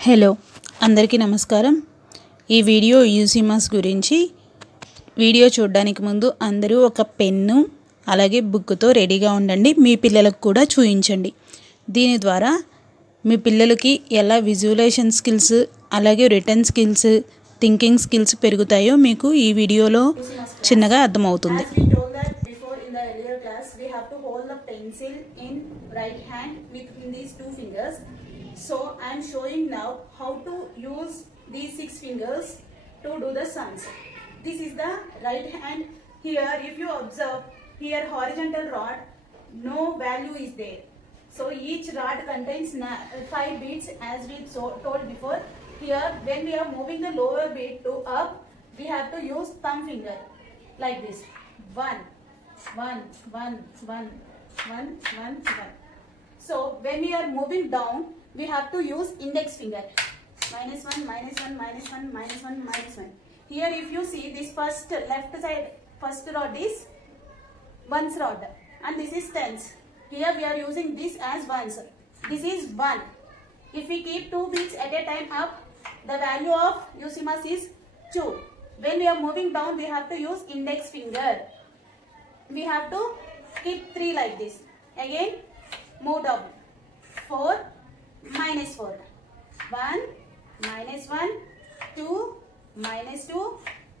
Hello అందరికీ నమస్కారం। ఈ వీడియో యూసిమాస్ గురించి వీడియో చూడడానికి ముందు అందరూ ఒక పెన్ను అలాగే బుక్ తో రెడీగా ఉండండి। మీ పిల్లలకు కూడా చూయించండి। దీని ద్వారా మీ పిల్లలకి ఎలా విజువలైజేషన్ స్కిల్స్ అలాగే రిటన్ స్కిల్స్ థింకింగ్ స్కిల్స్ పెరుగుతాయో మీకు ఈ వీడియోలో చిన్నగా అర్థమవుతుంది। So I am showing now how to use these 6 fingers to do the sums. This is the right hand. Here if you observe, here horizontal rod, no value is there. So each rod contains 5 beads as we told before. Here when we are moving the lower bead to up, we have to use thumb finger like this. 1 1 1 1 1 1 1. So when we are moving down, we have to use index finger. -1 -1 -1 -1 -1. Here if you see this first left side first rod is ones rod and this is tens. Here we are using this as ones. This is 1. If we keep 2 beads at a time up, the value of Yusimas is 2. When we are moving down, we have to use index finger. We have to keep 3 like this. Again move down. 4 -4. 1 -1, 2 -2,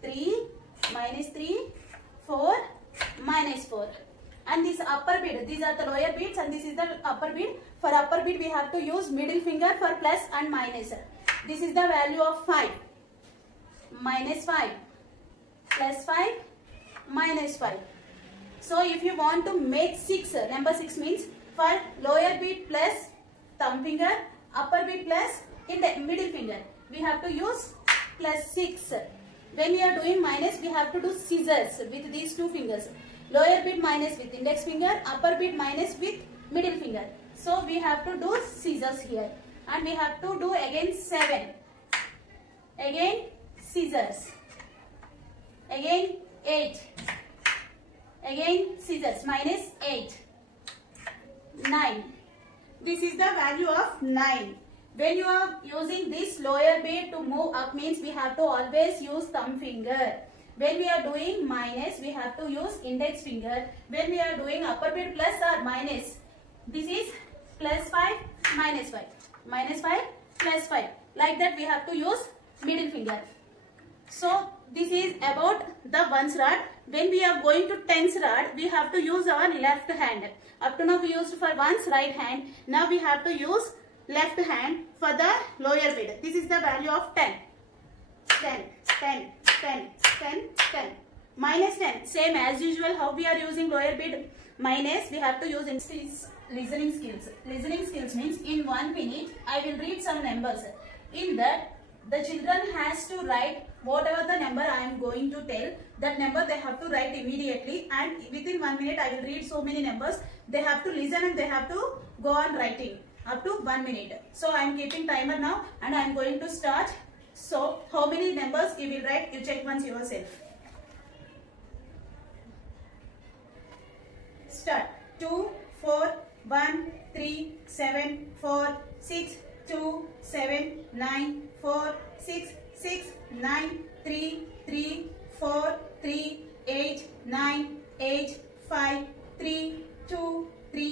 3 -3, 4 -4. And this upper bead, these are the lower beads and this is the upper bead. For upper bead we have to use middle finger for plus and minus. This is the value of 5. -5, +5, -5. So if you want to make 6, number 6 means for lower bead plus thumb finger, upper bead plus in the middle finger, we have to use +6. When we are doing minus, we have to do scissors with these 2 fingers. Lower bead minus with index finger, upper bead minus with middle finger. So we have to do scissors here, and we have to do again 7. Again scissors. Again 8. Again scissors -8. 9. This is the value of 9. When you are using this lower bead to move up means we have to always use thumb finger. When we are doing minus, we have to use index finger. When we are doing upper bead plus or minus, this is +5, -5, -5, +5. Like that we have to use middle finger. So this is about the ones rod. When we are going to tens rod, we have to use our left hand. Up to now we used for ones right hand. Now we have to use left hand for the lower bead. This is the value of 10. 10, 10, 10, 10, 10. -10. Same as usual how we are using lower bead minus, we have to use listening skills. Listening skills means in 1 minute I will read some numbers. In that the children has to write whatever the number I am going to tell, that number they have to write immediately, and within 1 minute I will read so many numbers. They have to listen and they have to go on writing up to 1 minute. So I am keeping timer now and I am going to start. So how many numbers you will write, you check once yourself. Start. 2 4 1 3 7 4 6 2 7 9 4 6 6 9 3 3 4 3 8 9 8 5 3 2 3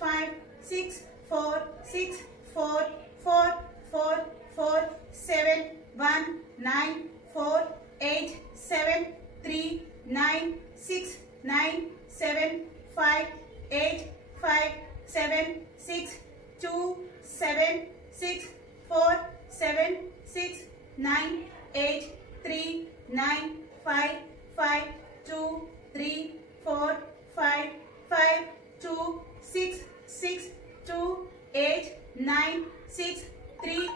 5 6 4 6 4 4 4 4 7 1 9 4 8 7 3 9 6 9 7 5 8 5 7 6 2 7 6 4 7 6 9 8 3 9 5 5 2 3 4 5 5 2 6 6 2 8 9 6 3.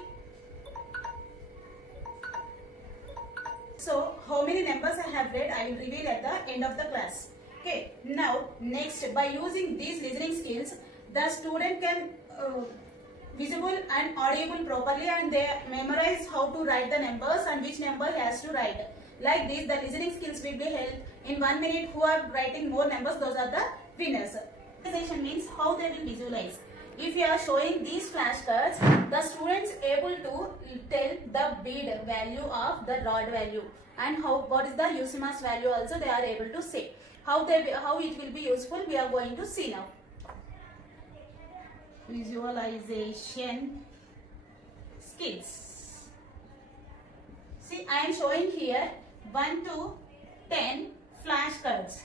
So how many numbers I have read, I will reveal at the end of the class. Okay, now next, by using these listening skills, the student can visible and audible properly, and they memorize how to write the numbers and which number he has to write. Like this, the listening skills will be held in 1 minute. Who are writing more numbers, those are the winners. Visualization means how they will visualize. if you are showing these flashcards, the students able to tell the bead value of the rod value and what is the UC mass value also they are able to say. How it will be useful we are going to see now. Visualization skills. See, I am showing here 1 to 10 flashcards.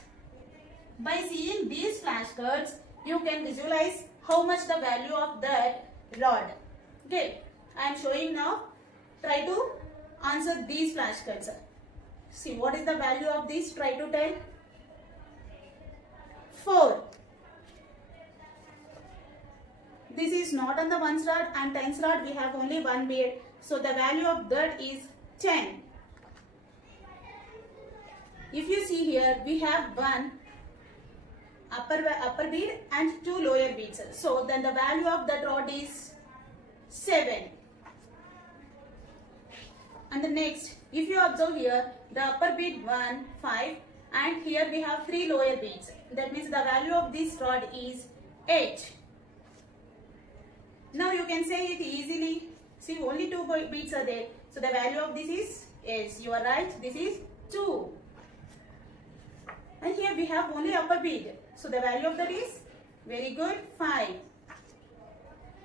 By seeing these flashcards, you can visualize how much the value of that rod. Okay, I am showing now. Try to answer these flashcards. See, what is the value of this? Try to tell. 4. This is not on the 1's rod and 10's rod. We have only one bead. So the value of that is 10. If you see here, we have one upper bead and 2 lower beads. So then the value of that rod is 7. And the next, if you observe here, the upper bead 1, 5 and here we have 3 lower beads. That means the value of this rod is 8. Now you can say it easily. See, only 2 beads are there. So the value of this is, yes, you are right, this is 2. And here we have only upper bead. So the value of that is, very good, 5.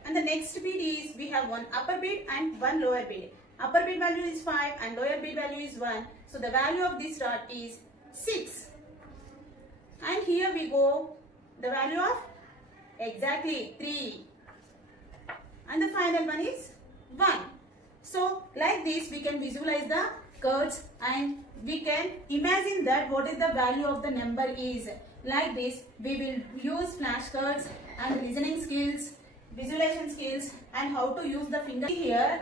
And the next bead is, we have one upper bead and one lower bead. Upper bead value is 5 and lower bead value is 1. So the value of this rod is 6. And here we go, the value of exactly 3. And the final one is 1. So like this we can visualize the curves and we can imagine that what is the value of the number is. Like this we will use flashcards and listening skills, visualization skills and how to use the finger. Here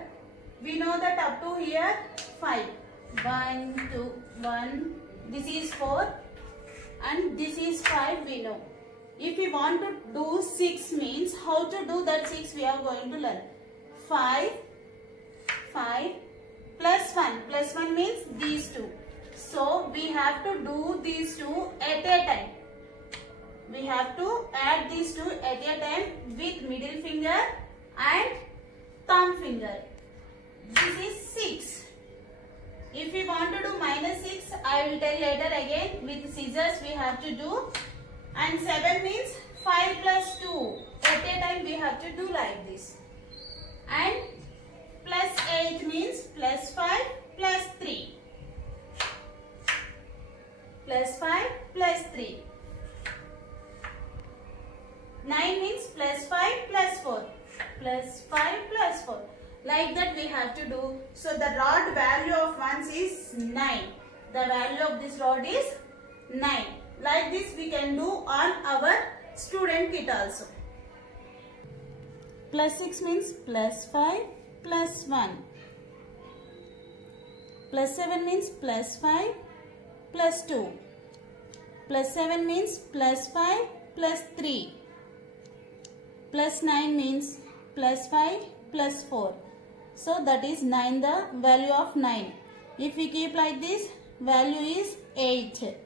we know that up to here 5. 1, 2, 1, this is 4 and this is 5 we know. If we want to do 6 means how to do that 6 we are going to learn. 5 plus 1. Plus 1 means these two. So we have to do these two at a time. We have to add these two at a time with middle finger and thumb finger. This is 6. If we want to do minus 6, I will tell later again. With scissors we have to do. And 7 means 5 plus 2. At a time we have to do like this. And plus 8 means plus 5 plus 3. Plus 5 plus 3. 9 means plus 5 plus 4. Plus 5 plus 4. Like that we have to do. So the rod value of ones is 9. The value of this rod is 9. Like this we can do on our student kit also. Plus 6 means plus 5 plus 1. Plus 7 means plus 5 plus 2. Plus 7 means plus 5 plus 3. Plus 9 means plus 5 plus 4. So that is 9, the value of 9. If we keep like this, value is 8.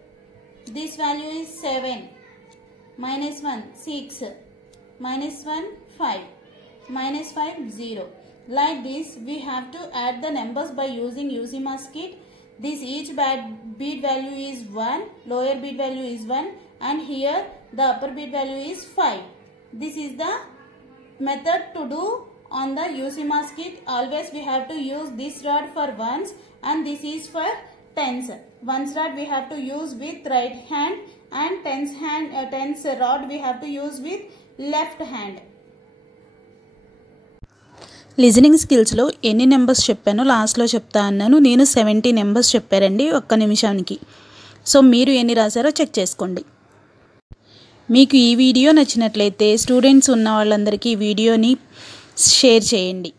This value is 7. Minus 1, 6. Minus 1, 5. Minus 5, 0. Like this, we have to add the numbers by using UC mass kit. This each bead value is 1, lower bead value is 1 and here the upper bead value is 5. This is the method to do on the UC mass kit. Always we have to use this rod for ones and this is for tens. Ones rod we have to use with right hand and tens rod we have to use with left hand. Listening స్కిల్స్లో ఎన్ని numbers చెప్పానో లాస్ట్లో చెప్తా అన్నాను. నేను 70 numbers చెప్పారండి ఒక్క నిమిషానికి. సో మీరు ఎన్ని రాశారో చెక్ చేసుకోండి. మీకు ఈ వీడియో నచ్చినట్లయితే స్టూడెంట్స్ ఉన్న వాళ్ళందరికీ ఈ వీడియోని షేర్ చేయండి.